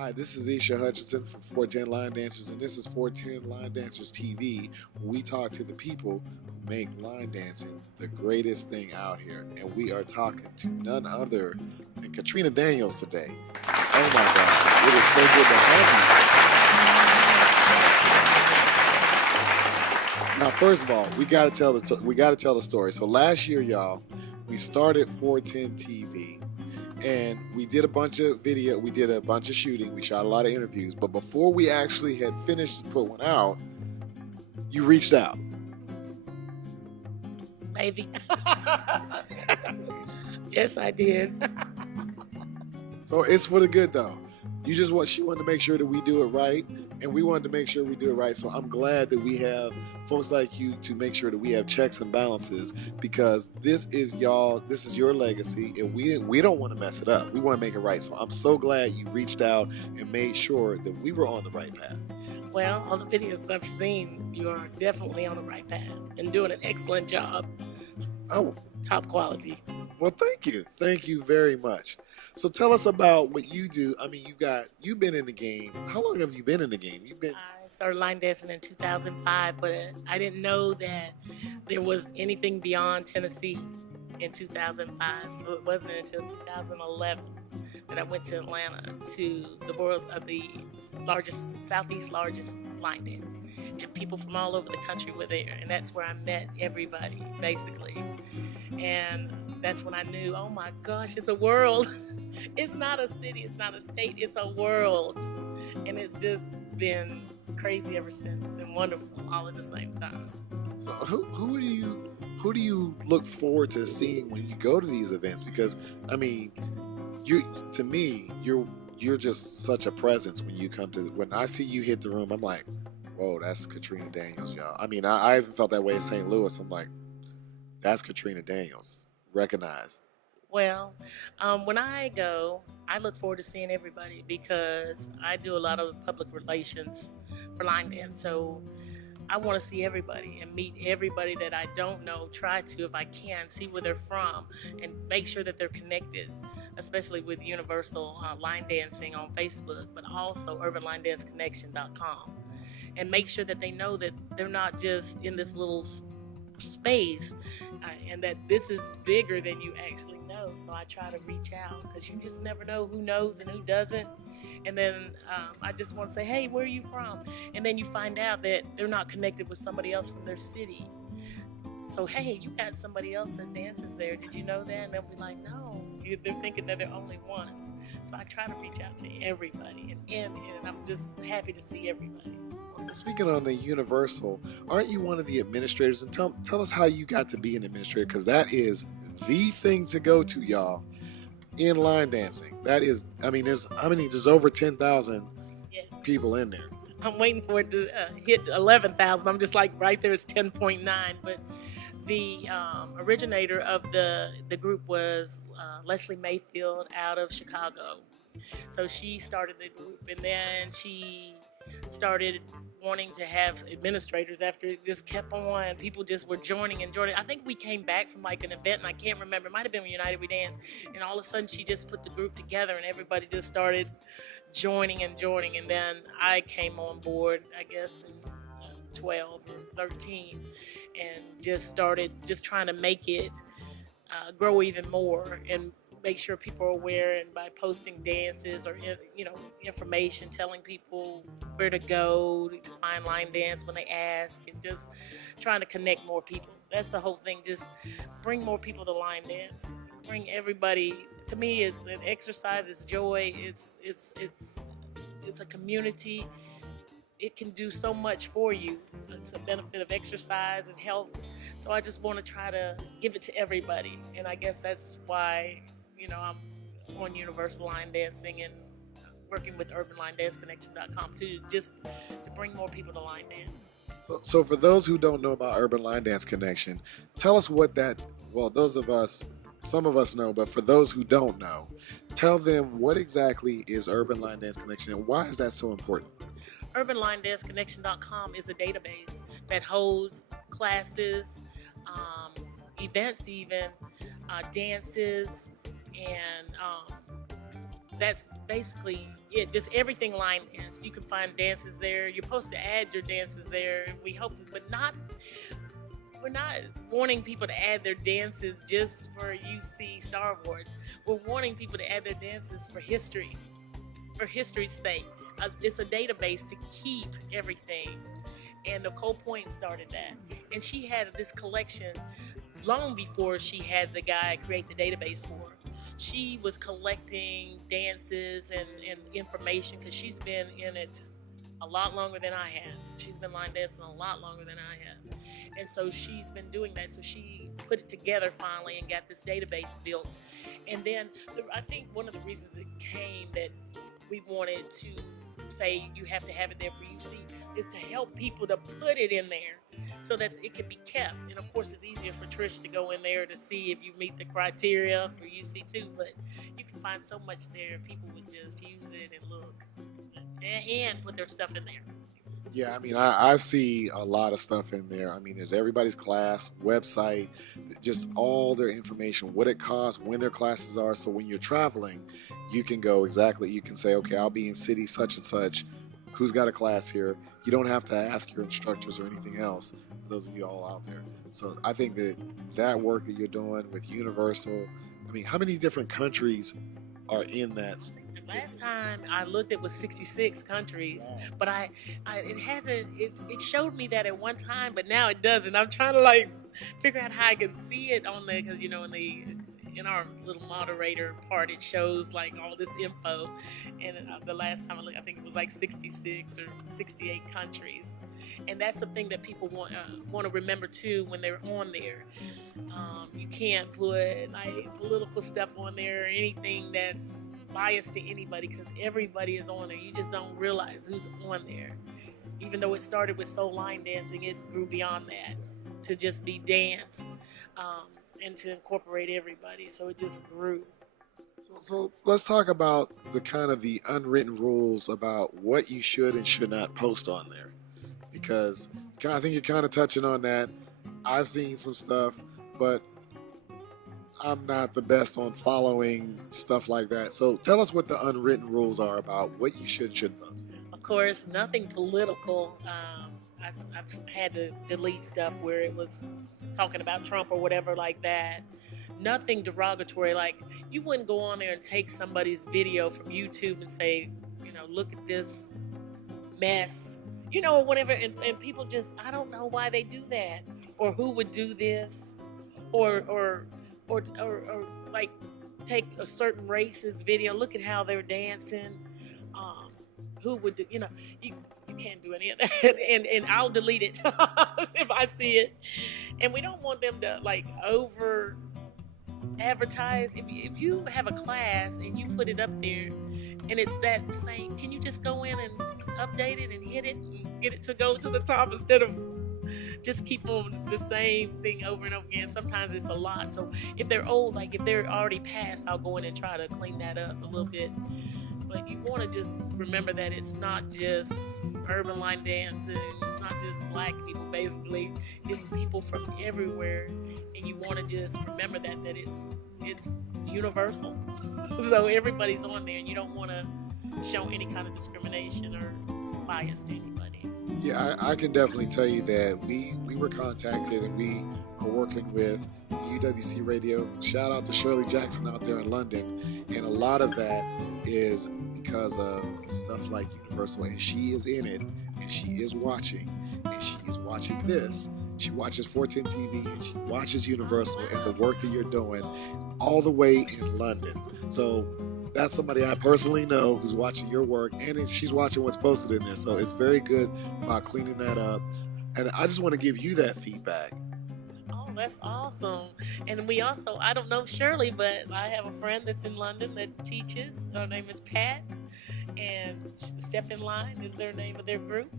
Hi, this is Isha Hutchinson from 410 Line Dancers, and this is 410 Line Dancers TV, where we talk to the people who make line dancing the greatest thing out here. And we are talking to none other than Catrina Daniels today. Oh my God, it is so good to have you. Now, first of all, we got to tell the story. So last year, y'all, we started 410 TV. And we did a bunch of video, we did a bunch of shooting, we shot a lot of interviews, but before we actually had finished to put one out, you reached out. Maybe. Yes, I did. So it's for the good though. She wanted to make sure that we do it right, and we wanted to make sure we do it right. So I'm glad that we have folks like you to make sure that we have checks and balances, because this is your legacy, and we don't want to mess it up. We want to make it right. So I'm so glad you reached out and made sure that we were on the right path. Well, all the videos I've seen, you are definitely on the right path and doing an excellent job. Oh, top quality. Well, thank you. Thank you very much. So tell us about what you do. I mean, you've been in the game. How long have you been in the game? I started line dancing in 2005, but I didn't know that there was anything beyond Tennessee in 2005. So it wasn't until 2011 that I went to Atlanta to the world of the Southeast largest line dance. And people from all over the country were there. And that's where I met everybody, basically. And that's when I knew, oh my gosh, it's a world. It's not a city, it's not a state, it's a world. And it's just been crazy ever since, and wonderful all at the same time. So who do you look forward to seeing when you go to these events? Because I mean, you're just such a presence when you come to. When I see you hit the room, I'm like, whoa, that's Catrina Daniels, y'all. I mean, I even felt that way in St. Louis. I'm like, that's Catrina Daniels. Recognized. Well, when I go, I look forward to seeing everybody, because I do a lot of public relations for line dance. So I want to see everybody and meet everybody that I don't know. Try to, if I can, see where they're from and make sure that they're connected, especially with Universal Line Dancing on Facebook, but also urbanlinedanceconnection.com. And make sure that they know that they're not just in this little space, and that this is bigger than you actually know. So I try to reach out, because you just never know who knows and who doesn't. And then I just want to say, hey, where are you from? And then you find out that they're not connected with somebody else from their city. So, hey, you got somebody else that dances there. Did you know that? And they'll be like, no. They're thinking that they're only ones. So I try to reach out to everybody, and I'm just happy to see everybody. Speaking on the Universal, aren't you one of the administrators? And tell us how you got to be an administrator, because that is the thing to go to, y'all, in line dancing. That is, I mean, there's over 10,000 people in there. I'm waiting for it to hit 11,000. I'm just like right there, it's 10.9. But the originator of the group was Leslie Mayfield out of Chicago. So she started the group, and then she started wanting to have administrators after it just kept on. People just were joining. I think we came back from like an event, and I can't remember. It might have been United We Dance. And all of a sudden, she just put the group together, and everybody just started joining. And then I came on board, I guess, in 12 or 13, and just started just trying to make it grow even more and make sure people are aware, and by posting dances or information, telling people where to go to find line dance when they ask, and just trying to connect more people. That's the whole thing. Just bring more people to line dance. Bring everybody. To me, it's an exercise. It's joy. It's a community. It can do so much for you. It's a benefit of exercise and health. So I just want to try to give it to everybody, and I guess that's why I'm on Universal Line Dancing and working with urbanlinedanceconnection.com to bring more people to line dance. So for those who don't know about Urban Line Dance Connection, tell us what some of us know, but for those who don't know, tell them what exactly is Urban Line Dance Connection, and why is that so important? urbanlinedanceconnection.com is a database that holds classes, events even, dances, and that's basically it. Just everything line dance. You can find dances there. You're supposed to add your dances there. We hope to, but not. We're not wanting people to add their dances just for UC Star Awards. We're wanting people to add their dances for history's sake. It's a database to keep everything. And Nicole Point started that. And she had this collection long before she had the guy create the database for her. She was collecting dances and information because she's been in it a lot longer than I have. She's been line dancing a lot longer than I have. And so she's been doing that. So she put it together finally and got this database built. And then I think one of the reasons it came that we wanted to say you have to have it there for UC is to help people to put it in there so that it can be kept. And of course, it's easier for Trish to go in there to see if you meet the criteria for UC too, but you can find so much there. People would just use it and look and put their stuff in there. Yeah, I mean, I see a lot of stuff in there. I mean, there's everybody's class, website, just all their information, what it costs, when their classes are. So when you're traveling, you can go exactly, you can say, okay, I'll be in city such and such. Who's got a class here? You don't have to ask your instructors or anything else, for those of you all out there. So I think that work that you're doing with Universal, I mean, how many different countries are in that? Last time I looked, it was 66 countries, but it showed me that at one time, but now it doesn't. I'm trying to figure out how I can see it on there, because in our little moderator part, it shows all this info, and the last time I looked, I think it was 66 or 68 countries, and that's the thing that people want to remember too when they're on there. You can't put political stuff on there or anything that's biased to anybody, because everybody is on there. You just don't realize who's on there. Even though it started with soul line dancing, it grew beyond that to just be dance and to incorporate everybody. So it just grew. So let's talk about the unwritten rules about what you should and should not post on there, because I think you're kind of touching on that. I've seen some stuff, but I'm not the best on following stuff like that. So tell us what the unwritten rules are about what you should and shouldn't post. Of course, nothing political. I've had to delete stuff where it was talking about Trump or whatever like that. Nothing derogatory. You wouldn't go on there and take somebody's video from YouTube and say, look at this mess, or whatever. And people just, I don't know why they do that, or who would do this, or take a certain race's video. Look at how they're dancing. Who would do? You can't do any of that, and I'll delete it if I see it. And we don't want them to over advertise. If you have a class and you put it up there, and it's that same, can you just go in and update it and hit it and get it to go to the top instead of just keep on the same thing over and over again? Sometimes it's a lot. So if they're old, if they're already past, I'll go in and try to clean that up a little bit. But you want to just remember that it's not just urban line dancing. It's not just black people, basically. It's people from everywhere. And you want to just remember that it's universal. So everybody's on there, and you don't want to show any kind of discrimination or bias to anybody. Yeah, I can definitely tell you that we were contacted, and we are working with UWC Radio. Shout out to Shirley Jackson out there in London. And a lot of that is because of stuff like Universal, and she is in it, and she is watching, and she is watching this. She watches 410 TV, and she watches Universal and the work that you're doing all the way in London. So that's somebody I personally know who's watching your work, and she's watching what's posted in there. So it's very good about cleaning that up. And I just want to give you that feedback. Oh, that's awesome. And we also, I don't know Shirley, but I have a friend that's in London that teaches. Her name is Pat, and Step in Line is their name of their group.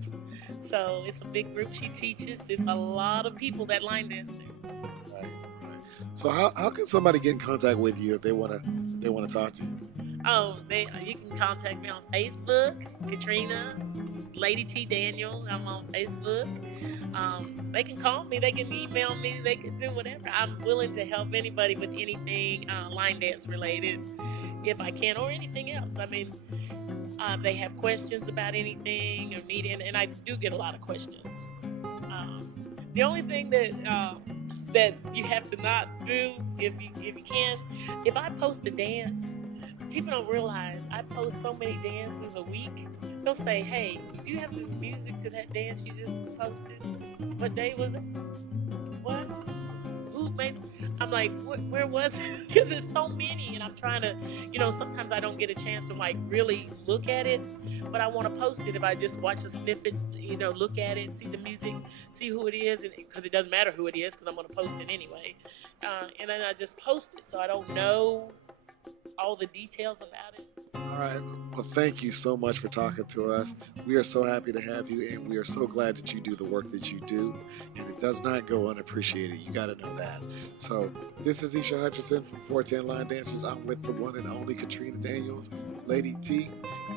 So it's a big group she teaches. It's a lot of people that line dance there. Right. So how can somebody get in contact with you if they want to talk to you? Oh, you can contact me on Facebook, Catrina, Lady T Daniel. I'm on Facebook. They can call me, they can email me, they can do whatever. I'm willing to help anybody with anything line dance related. if I can, or anything else. I mean, they have questions about anything or need, and I do get a lot of questions. The only thing that you have to not do, if you can, if I post a dance, people don't realize I post so many dances a week. They'll say, "Hey, do you have the music to that dance you just posted? What day was it? What? Who made it?" I'm like, where was it? Because there's so many, and I'm trying to, sometimes I don't get a chance to like really look at it, but I want to post it. If I just watch the snippets, look at it, see the music, see who it is, because it doesn't matter who it is, because I'm going to post it anyway, and then I just post it, so I don't know all the details about it. All right. Well, thank you so much for talking to us. We are so happy to have you, and we are so glad that you do the work that you do, and it does not go unappreciated. You got to know that. So this is Isha Hutchinson from 410 Line Dancers. I'm with the one and only Catrina Daniels, Lady T.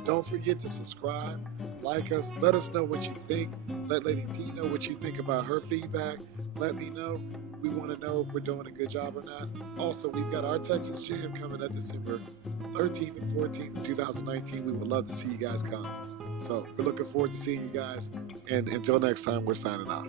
Don't forget to subscribe, like us, let us know what you think. Let Lady T know what you think about her feedback. Let me know. We want to know if we're doing a good job or not. Also, we've got our Texas Jam coming up December 13th and 14th, 2019. We would love to see you guys come. So we're looking forward to seeing you guys. And until next time, we're signing off.